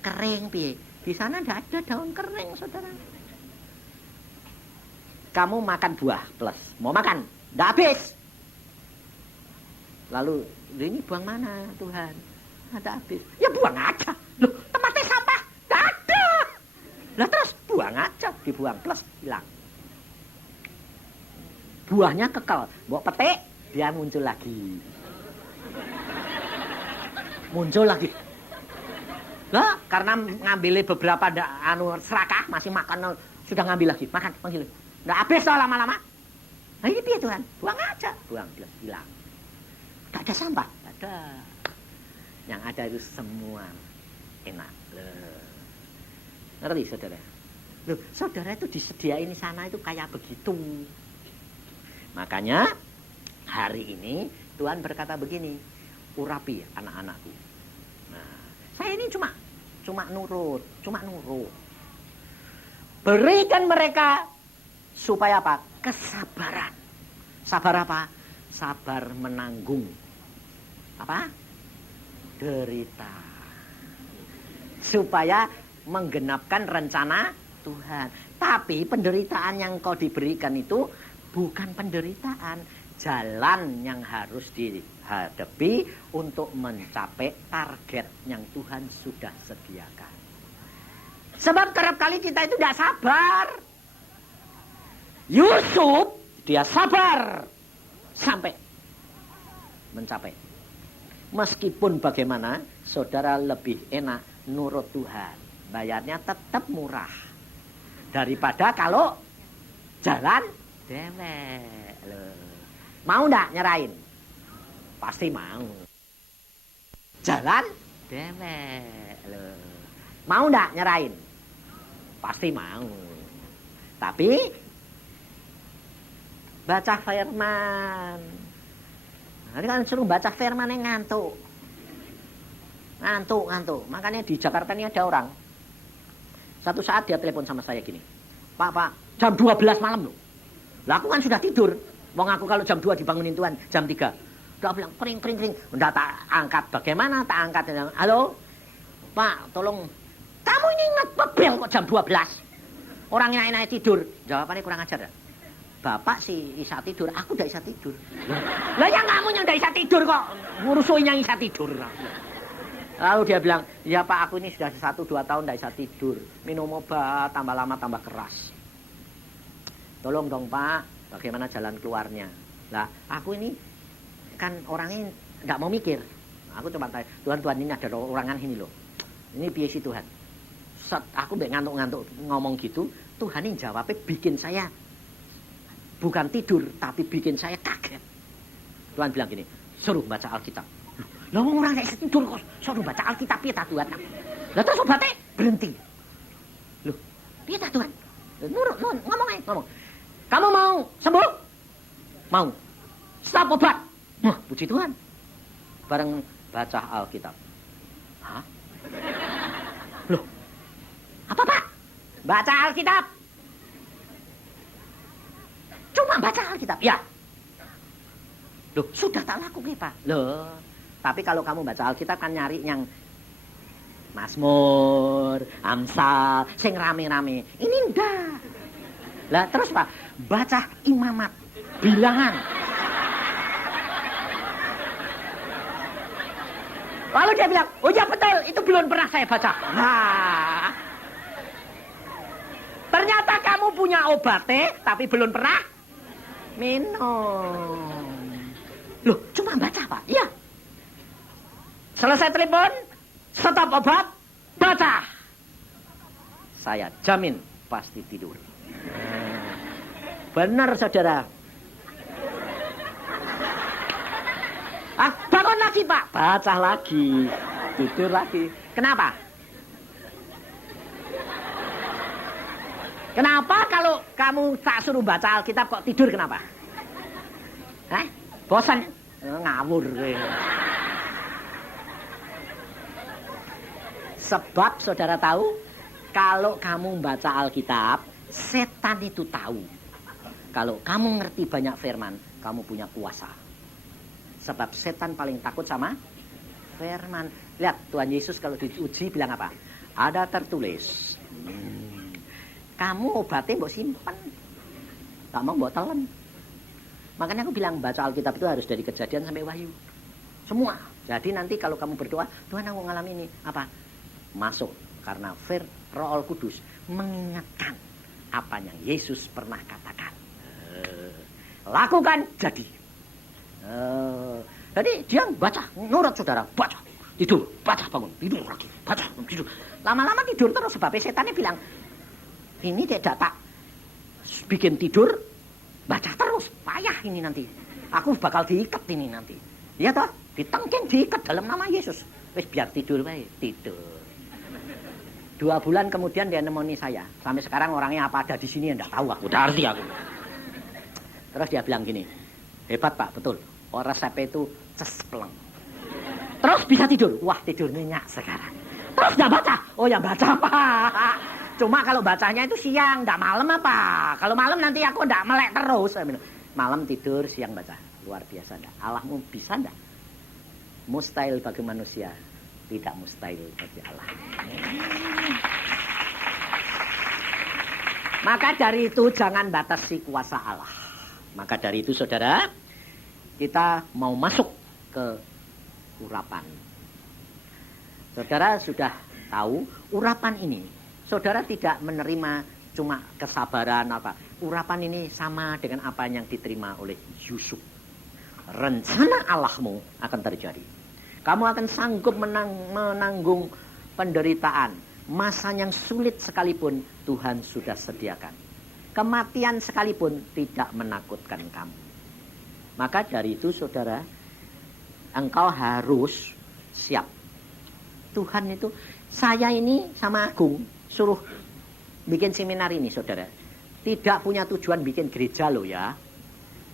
kering piye? Di sana enggak ada daun kering, saudara. Kamu makan buah plus, mau makan, enggak habis. Lalu, ini buang mana Tuhan? Ada habis. Ya buang aja. Loh, tempatnya sampah, enggak Lah terus buang aja, dibuang plus hilang. Buahnya kekal, mbok petik dia muncul lagi. Muncul lagi. Lah karena ngambil beberapa serakah masih makan sudah ngambil lagi, makan panggil. Nggak habis toh lama-lama. Nah ini piye Tuhan? Buang aja, buang plus hilang. Gak ada sampah, gak ada. Yang ada itu semua enak. Ngerti saudara? Loh, saudara itu disediain di sana itu kayak begitu. Makanya hari ini Tuhan berkata begini, urapi anak-anakku. Nah, saya ini cuma nurut. Berikan mereka supaya apa? Kesabaran. Sabar apa? Sabar menanggung apa? Derita. Supaya menggenapkan rencana Tuhan. Tapi penderitaan yang kau diberikan itu bukan penderitaan, jalan yang harus dihadapi untuk mencapai target yang Tuhan sudah sediakan. Sebab kerap kali kita itu tidak sabar. Yusuf dia sabar sampai mencapai. Meskipun bagaimana, saudara lebih enak nurut Tuhan. Bayarnya tetap murah. Daripada kalau jalan dewek. Mau enggak nyerahin? Pasti mau. Jalan dewek. Mau enggak nyerahin? Pasti mau. Tapi baca firman. Nanti kan suruh baca firman yang ngantuk. Ngantuk. Makanya di Jakarta ini ada orang. Satu saat dia telepon sama saya gini. Pak, jam 12 malam loh. Lah aku kan sudah tidur. Wong aku kalau jam 2 dibangunin Tuhan, jam 3. Dia bilang kering. Udah tak angkat. Bagaimana tak angkat? Halo? Pak, tolong. Kamu ini ingat bebel kok jam 12. Orang enak-enak tidur. Jawabannya kurang ajar ya. Bapak sih bisa tidur, aku tidak bisa tidur. Lah yang kamu yang tidak bisa tidur kok ngurusin yang bisa tidur. Lalu dia bilang, ya Pak aku ini sudah 1-2 tahun tidak bisa tidur. Minum obat, tambah lama tambah keras. Tolong dong Pak, bagaimana jalan keluarnya? Lah aku ini kan orangnya tidak mau mikir. Aku cuma tanya, Tuhan ini ada orangan ini loh. Ini piye sih Tuhan? Aku ngantuk-ngantuk ngomong gitu, Tuhan ini jawabnya bikin saya bukan tidur, tapi bikin saya kaget. Tuhan bilang gini, suruh baca Alkitab. Lah orang kayak tidur kok, suruh baca Alkitab, piye ta Tuhan? Lah terus obatnya berhenti. Loh, piye ta Tuhan? Nurut, ngomong aja, ngomong. Kamu mau sembuh? Mau. Stop obat. Wah, puji Tuhan. Bareng baca Alkitab. Hah? Loh, apa Pak? Baca Alkitab. Cuma baca Alkitab, ya. Loh, sudah tak lakukan Pak. Loh, tapi kalau kamu baca Alkitab kan nyari yang Mazmur, Amsal, sing rame-rame. Ini enggak. Lah terus Pak, baca Imamat, Bilangan. Lalu dia bilang, oh ya betul, itu belum pernah saya baca. Nah, ternyata kamu punya obatnya, tapi belum pernah minum. Loh, cuma baca Pak? Iya. Selesai telepon, stop obat, baca. Saya jamin pasti tidur. Benar saudara. Bangun lagi Pak, baca lagi, tidur lagi. Kenapa? Kenapa kalau kamu tak suruh baca Alkitab kok tidur kenapa? Bosan? Ngawur. Sebab saudara tahu, kalau kamu baca Alkitab, setan itu tahu. Kalau kamu ngerti banyak firman, kamu punya kuasa. Sebab setan paling takut sama firman. Lihat, Tuhan Yesus kalau diuji bilang apa? Ada tertulis. Kamu obatnya mbok simpen. Tak mau mbok telan. Makanya aku bilang baca Alkitab itu harus dari Kejadian sampai Wahyu. Semua. Jadi nanti kalau kamu berdoa, Tuhan aku ngalami ini. Apa? Masuk. Karena Roh Kudus mengingatkan apa yang Yesus pernah katakan. Lakukan jadi. Jadi dia baca, nurut saudara, baca, tidur, baca, bangun, tidur lagi, baca, tidur. Lama-lama tidur terus sebab setannya bilang, ini tidak tak bikin tidur, baca terus, payah ini nanti. Aku bakal diikat ini nanti. Ya toh, ditengking, diikat dalam nama Yesus. Wis biar tidur baik, tidur. 2 bulan kemudian dia nemoni saya. Sampai sekarang orangnya apa ada di sini enggak tahu aku, udah arti aku. Terus dia bilang gini, hebat Pak, betul. Resepnya itu cespleng. Terus bisa tidur. Wah, tidur nyenyak sekarang. Terus enggak baca. Oh ya baca Pak. Cuma kalau bacanya itu siang, enggak malam apa. Kalau malam nanti aku enggak melek terus. Malam tidur, siang baca. Luar biasa enggak? Allahmu bisa enggak? Mustahil bagi manusia, tidak mustahil bagi Allah. Maka dari itu jangan batasi kuasa Allah. Maka dari itu saudara, kita mau masuk ke urapan. Saudara sudah tahu urapan ini. Saudara tidak menerima cuma kesabaran apa. Urapan ini sama dengan apa yang diterima oleh Yusuf. Rencana Allahmu akan terjadi. Kamu akan sanggup menanggung penderitaan. Masa yang sulit sekalipun Tuhan sudah sediakan. Kematian sekalipun tidak menakutkan kamu. Maka dari itu saudara, engkau harus siap. Tuhan itu, saya ini sama Agung suruh bikin seminar ini saudara. Tidak punya tujuan bikin gereja loh ya.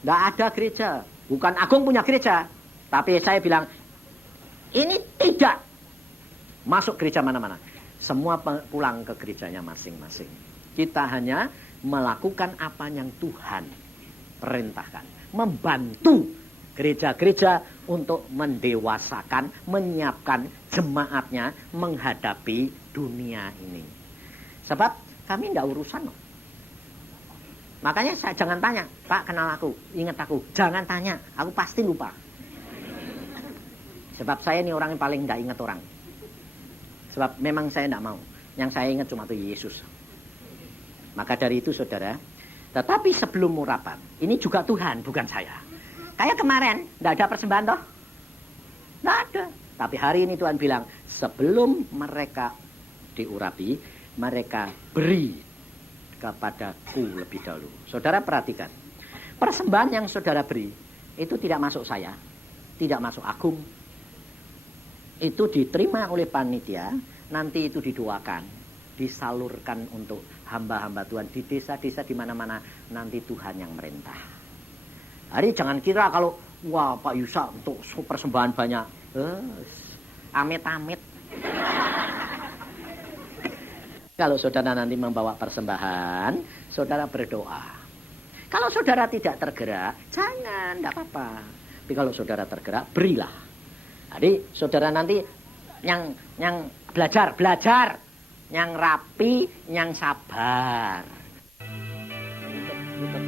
Tidak ada gereja. Bukan Agung punya gereja. Tapi saya bilang, ini tidak masuk gereja mana-mana. Semua pulang ke gerejanya masing-masing. Kita hanya melakukan apa yang Tuhan perintahkan. Membantu gereja-gereja untuk mendewasakan, menyiapkan jemaatnya menghadapi dunia ini. Sebab kami tidak urusan loh. Makanya saya jangan tanya, Pak kenal aku, ingat aku. Jangan tanya, aku pasti lupa. Sebab saya ini orang yang paling tidak ingat orang. Sebab memang saya tidak mau. Yang saya ingat cuma itu Yesus. Maka dari itu saudara, tetapi sebelum urapan, ini juga Tuhan, bukan saya. Kayak kemarin, tidak ada persembahan toh? Tidak ada. Tapi hari ini Tuhan bilang, sebelum mereka diurapi, mereka beri kepadaku lebih dahulu. Saudara perhatikan, persembahan yang saudara beri, itu tidak masuk saya, tidak masuk Agung. Itu diterima oleh panitia, nanti itu didoakan, disalurkan untuk hamba-hamba Tuhan di desa-desa di mana-mana, nanti Tuhan yang merintah. Hari jangan kira kalau wah Pak Yusa untuk persembahan banyak, amit-amit. Kalau saudara nanti membawa persembahan, saudara berdoa. Kalau saudara tidak tergerak, jangan, tidak apa-apa. Tapi kalau saudara tergerak, berilah. Jadi saudara nanti yang belajar, yang rapi, yang sabar. Tutup.